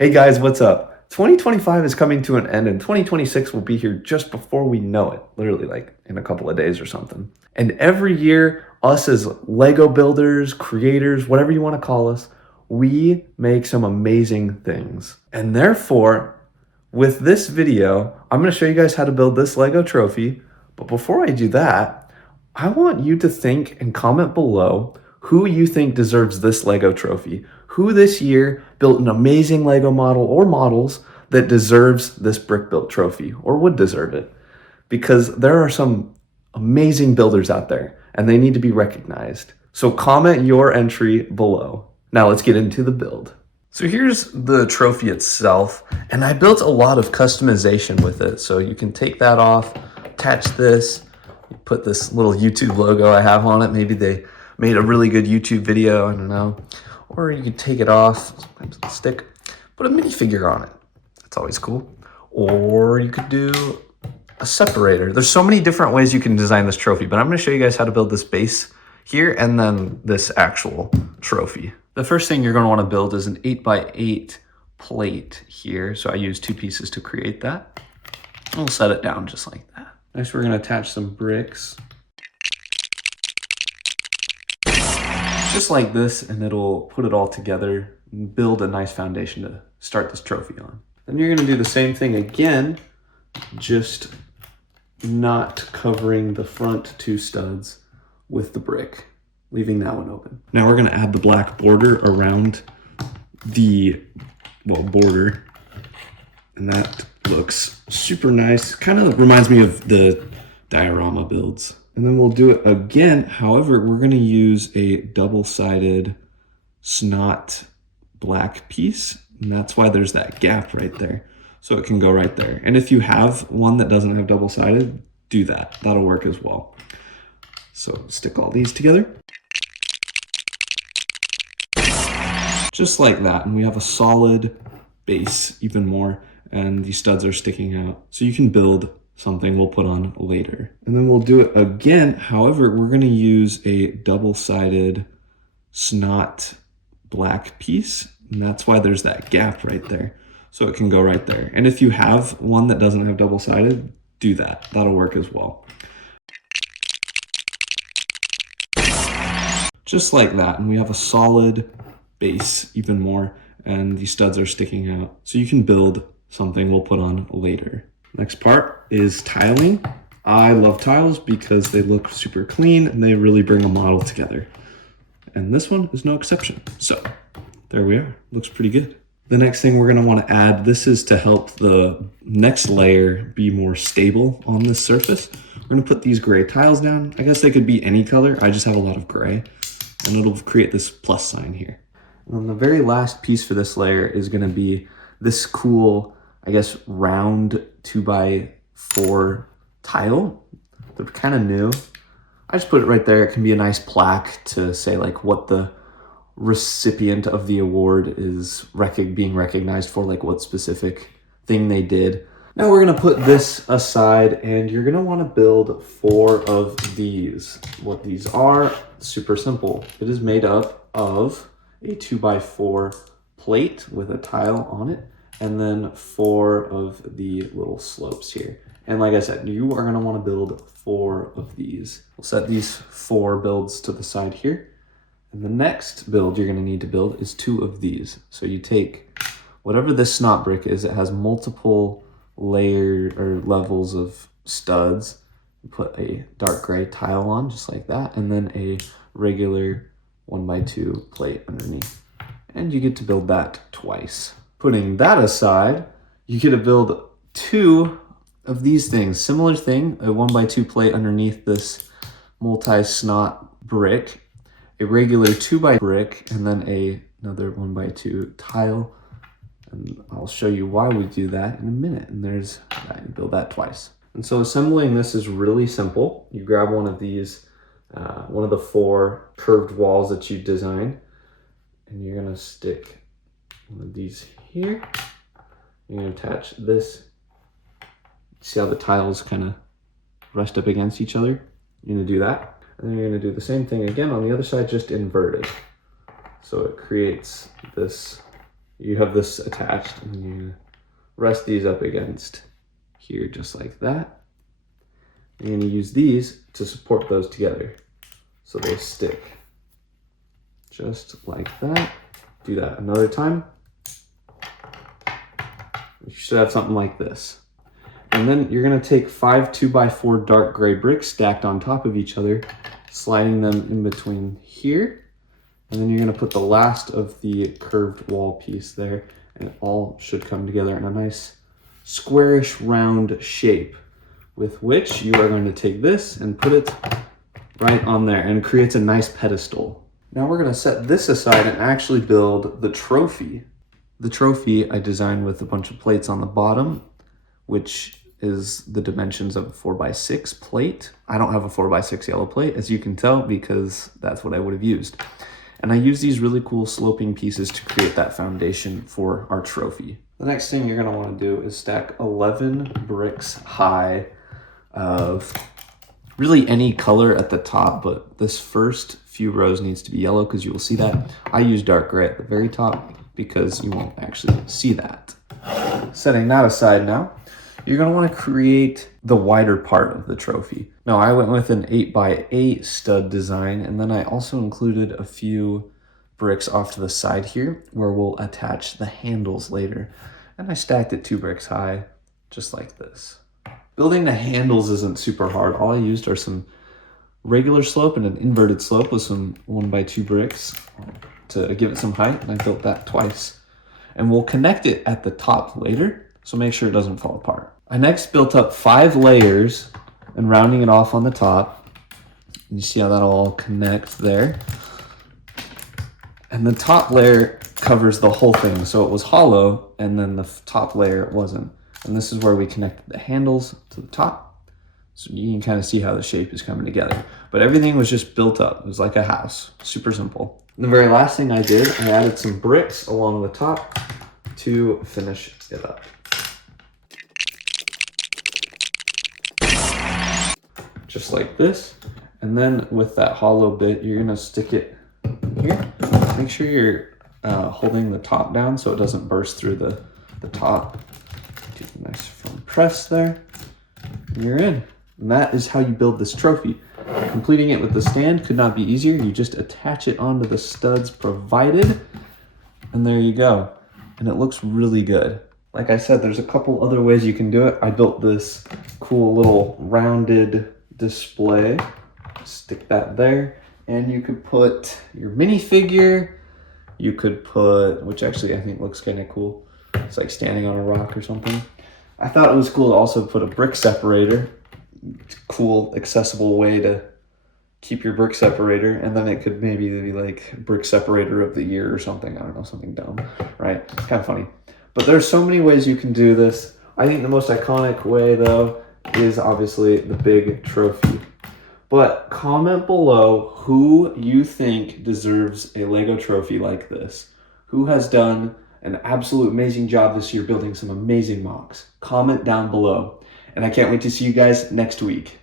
Hey guys, what's up? 2025 is coming to an end and 2026 will be here just before we know it, literally like in a couple of days or something. And every year, us as Lego builders, creators, whatever you want to call us, we make some amazing things. And therefore, with this video, I'm going to show you guys how to build this Lego trophy. But before I do that, I want you to think and comment below who you think deserves this Lego trophy. Who this year built an amazing Lego model or models that deserves this brick built trophy or would deserve it. Because there are some amazing builders out there and they need to be recognized. So comment your entry below. Now let's get into the build. So here's the trophy itself, and I built a lot of customization with it. So you can take that off, attach this, put this little YouTube logo I have on it. Maybe they made a really good YouTube video, I don't know. Or you could take it off, sometimes it'll stick, put a minifigure on it. That's always cool. Or you could do a separator. There's so many different ways you can design this trophy, but I'm gonna show you guys how to build this base here and then this actual trophy. The first thing you're gonna wanna build is an 8x8 plate here. So I used 2 pieces to create that. And we'll set it down just like that. Next, we're gonna attach some bricks. Just like this, and it'll put it all together and build a nice foundation to start this trophy on. Then you're gonna do the same thing again, just not covering the front 2 studs with the brick, leaving that one open. Now we're gonna add the black border around the, border, and that looks super nice. Kind of reminds me of the diorama builds. And then we'll do it again. However, we're gonna use a double-sided snot black piece, and that's why there's that gap right there. So it can go right there. And if you have one that doesn't have double-sided, do that. That'll work as well. So stick all these together. Just like that, and we have a solid base even more, and these studs are sticking out. So you can build something we'll put on later. And then we'll do it again. However, we're gonna use a double-sided snot black piece, and that's why there's that gap right there. So it can go right there. And if you have one that doesn't have double-sided, do that. That'll work as well. Just like that, and we have a solid base even more, and these studs are sticking out. So you can build something we'll put on later. Next part is tiling. I love tiles because they look super clean and they really bring a model together. And this one is no exception. So there we are, looks pretty good. The next thing we're gonna wanna add, this is to help the next layer be more stable on this surface. We're gonna put these gray tiles down. I guess they could be any color, I just have a lot of gray. And it'll create this plus sign here. And then the very last piece for this layer is gonna be this cool, I guess, round 2x4 tile. They're kind of new. I just put it right there. It can be a nice plaque to say like what the recipient of the award is being recognized for, like what specific thing they did. Now we're gonna put this aside, and you're gonna wanna build 4 of these. What these are, super simple. It is made up of a 2x4 plate with a tile on it, and then 4 of the little slopes here. And like I said, you are gonna wanna build 4 of these. We'll set these 4 builds to the side here. And the next build you're gonna need to build is 2 of these. So you take whatever this snot brick is, it has multiple layer or levels of studs. You put a dark gray tile on, just like that, and then a regular 1x2 plate underneath. And you get to build that twice. Putting that aside, you get to build 2 of these things. Similar thing, a 1x2 plate underneath this multi-snot brick, a regular 2x brick, and then another 1x2 tile. And I'll show you why we do that in a minute. And there's that, you build that twice. And so assembling this is really simple. You grab one of these, one of the 4 curved walls that you designed, and you're gonna stick one of these here. You're gonna attach this. See how the tiles kind of rest up against each other? You're gonna do that. And then you're gonna do the same thing again on the other side, just inverted. So it creates this you have this attached and you rest these up against here just like that. You're going to use these to support those together so they stick. Just like that. Do that another time. You should have something like this. And then you're going to take 5 2x4 dark gray bricks stacked on top of each other, sliding them in between here. And then you're going to put the last of the curved wall piece there, and it all should come together in a nice squarish round shape, with which you are going to take this and put it right on there, and it creates a nice pedestal. Now we're going to set this aside and actually build the trophy. The trophy I designed with a bunch of plates on the bottom, which is the dimensions of a 4x6 plate. I don't have a 4x6 yellow plate, as you can tell, because that's what I would have used. And I use these really cool sloping pieces to create that foundation for our trophy. The next thing you're going to want to do is stack 11 bricks high of really any color at the top, but this first few rows needs to be yellow because you will see that. I use dark gray at the very top because you won't actually see that. Setting that aside now, you're going to want to create the wider part of the trophy. Now I went with an 8x8 stud design, and then I also included a few bricks off to the side here where we'll attach the handles later. And I stacked it 2 bricks high, just like this. Building the handles isn't super hard. All I used are some regular slope and an inverted slope with some 1x2 bricks to give it some height, and I built that twice. And we'll connect it at the top later, so make sure it doesn't fall apart. I next built up 5 layers and rounding it off on the top. You see how that'll all connect there. And the top layer covers the whole thing, so it was hollow, and then the top layer wasn't. And this is where we connected the handles to the top. So you can kind of see how the shape is coming together. But everything was just built up. It was like a house, super simple. And the very last thing I did, I added some bricks along the top to finish it up. Just like this. And then with that hollow bit, you're gonna stick it here. Make sure you're holding the top down so it doesn't burst through the top. Do a nice firm press there. And you're in. And that is how you build this trophy. Completing it with the stand could not be easier. You just attach it onto the studs provided, and there you go. And it looks really good. Like I said, there's a couple other ways you can do it. I built this cool little rounded display. Stick that there. And you could put your minifigure. You could put, which actually I think looks kind of cool. It's like standing on a rock or something. I thought it was cool to also put a brick separator. Cool, accessible way to keep your brick separator. And then it could maybe be like brick separator of the year or something. I don't know, something dumb, right? It's kind of funny. But there's so many ways you can do this. I think the most iconic way, though, is obviously the big trophy. But comment below who you think deserves a Lego trophy like this. Who has done an absolute amazing job this year building some amazing MOCs. Comment down below. And I can't wait to see you guys next week.